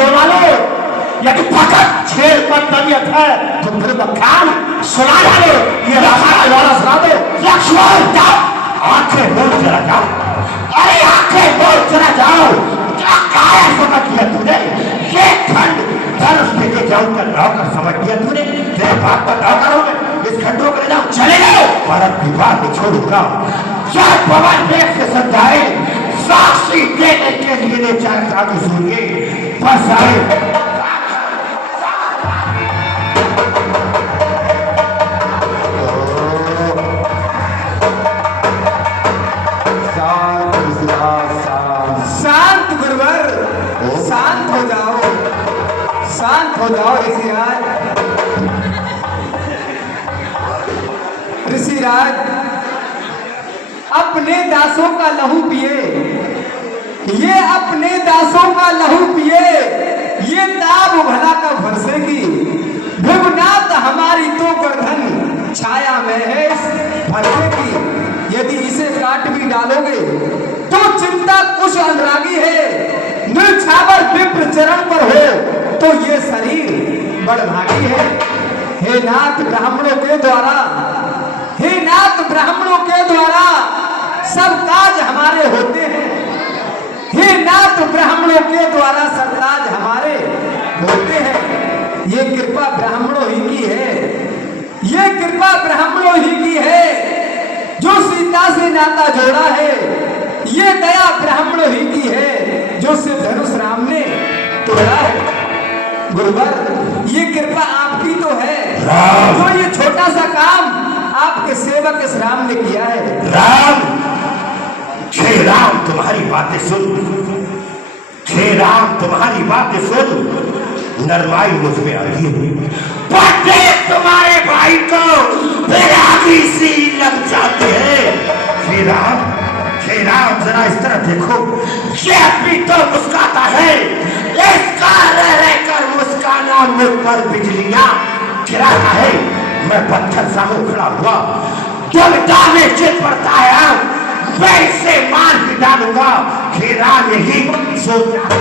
जोर वालों, यदि फकत छेड़ पर तबीयत है तो फिर बखान सुना डालो, ये रखा द्वारा सुना दो। लक्ष्मण जाओ, आंखें बोल जरा जाओ, अरे आंखें बोल जरा जाओ, क्या काया सोना किया तूने, ये खंड धनुष लेके जाऊं कर नौकर समझ दिया तूने, तेरे बाप का नौकर हो गए, इस खंडों को ले जाओ, चले जाओ, परत विवाह नहीं छोड़ूंगा, चाहे पवन वेग से समझाए, साक्षी देने के लिए ले चाहे साधु सूर्य बस आए। शांत गुरुवर, शांत हो जाओ, शांत हो जाओ ऋषिराज। ऋषिराज अपने दासों का लहू पिए, ये अपने दासों का लहू पिए, ये ताब भला का भरसेगी, भुवनाथ हमारी तो गर्दन छाया में है भरसेगी, यदि इसे काट भी डालोगे तो चिंता कुछ अनुरागी है, निर्छावर विप्र चरण पर हो तो ये शरीर बड़भागी है। हे नाथ ब्राह्मणों के द्वारा, हे नाथ ब्राह्मणों के द्वारा सब काज हमारे होते हैं, हे नाथ ब्राह्मणों के द्वारा सब काज हमारे होते हैं, ये कृपा ब्राह्मणों ही की है, ये कृपा ब्राह्मणों ही की है, जो सीता से नाता जोड़ा है, ये दया ब्राह्मणों ही की है, जो से धनुष राम ने तोड़ा है। गुरुवर ये कृपा आपकी तो है, जो ये छोटा सा काम आपके सेवक इस राम ने किया है। राम, छे राम तुम्हारी बातें सुन, छे राम तुम्हारी बातें सुन, नरमाई मुझ में आती है, तुम्हारे भाई को बेरागी सी लग जाते हैं। श्री राम जरा इस तरह देखो, ये भी तो मुस्काता है, इसका रह रहकर मुस्काना मुझ पर बिजलियां गिराता है, मैं पत्थर सा हो खड़ा हुआ, जब दाने चित पड़ता है मैं इसे मार भी डालूंगा। श्री राम यही सोचता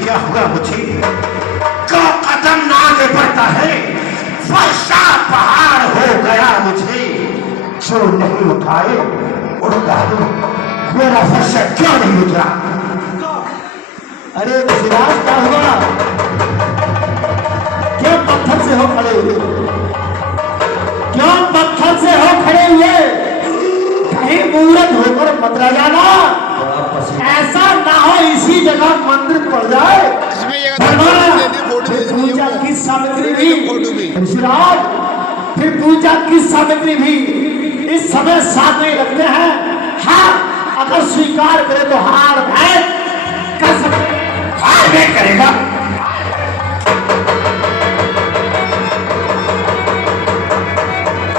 क्या हुआ मुझे, का कदम ना आगे बढ़ता है, वर्षा पहाड़ हो गया मुझे, जो नहीं उठाए उड़ता हूं, मेरा वर्षा क्यों नहीं उतरा। अरे विराज क्या हुआ, क्यों पत्थर से हो खड़े हुए, क्यों पत्थर से हो खड़े हुए, कहीं मूर्त होकर मत रह जाना, ऐसा ना हो इसी जगह मंदिर पड़ जाए। पूजा की सामग्री भी विराज, फिर पूजा की सामग्री भी इस समय साथ नहीं रखते हैं। हाँ अगर स्वीकार करे तो हार भेंट कर सकते, हार भेंट करेगा,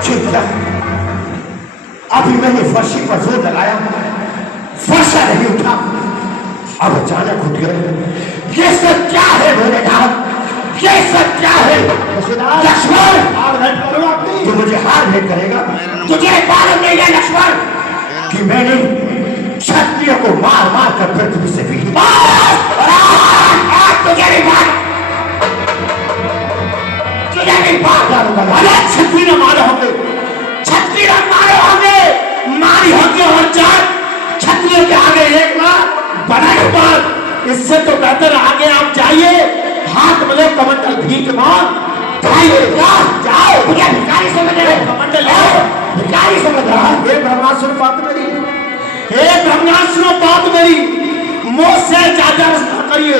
ठीक है, अभी मैंने फर्शी पर जोर लगाया, फर्शा नहीं उठा, अब अचानक उठ गए, ये सब क्या है मेरे नाम, ये सब क्या है। लक्ष्मण तू मुझे हार भेंट करेगा, तुझे मालूम नहीं है लक्ष्मण कि मैंने क्षत्रिय को मार मार कर पृथ्वी से भी तुझे नहीं मार, तुझे नहीं मार डालूंगा। क्षत्रिय मारे होंगे, क्षत्रिय मारे होंगे, मारी होंगे और चार क्षत्रिय के आगे एक बार बना बात, इससे तो बेहतर आगे आप जाइए, हाथ में कमंडल भीख मार जाओ, मुझे भिखारी समझ रहे, कमंडल भिखारी समझ रहा है। हे ब्रह्मासुर बात मेरी, हे ब्रह्मासुर बात मेरी, मुझ से ज्यादा न करिए,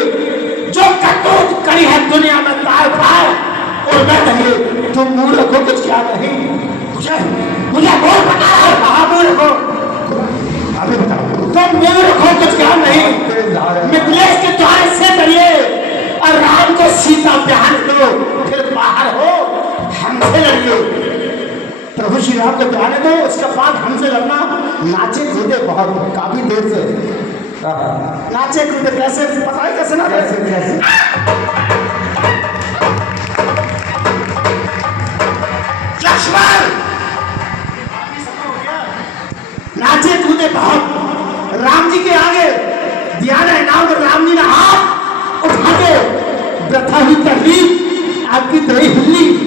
जो करतूत करी है दुनिया में तार पार और मैं कहिए तुम मूर्ख को कुछ क्या नहीं, मुझे बोल अच्छे लड़के। प्रभु श्री राम को जाने दो, उसका बाद हमसे लड़ना। नाचे कूदे बहुत काफी देर से, नाचे कूदे कैसे पता है कैसे ना कैसे कैसे लक्ष्मण नाचे कूदे बहुत। राम जी के आगे ध्यान है नाम, तो राम जी ने हाथ उठा के व्यथा हुई तकलीफ आपकी दही हिल्ली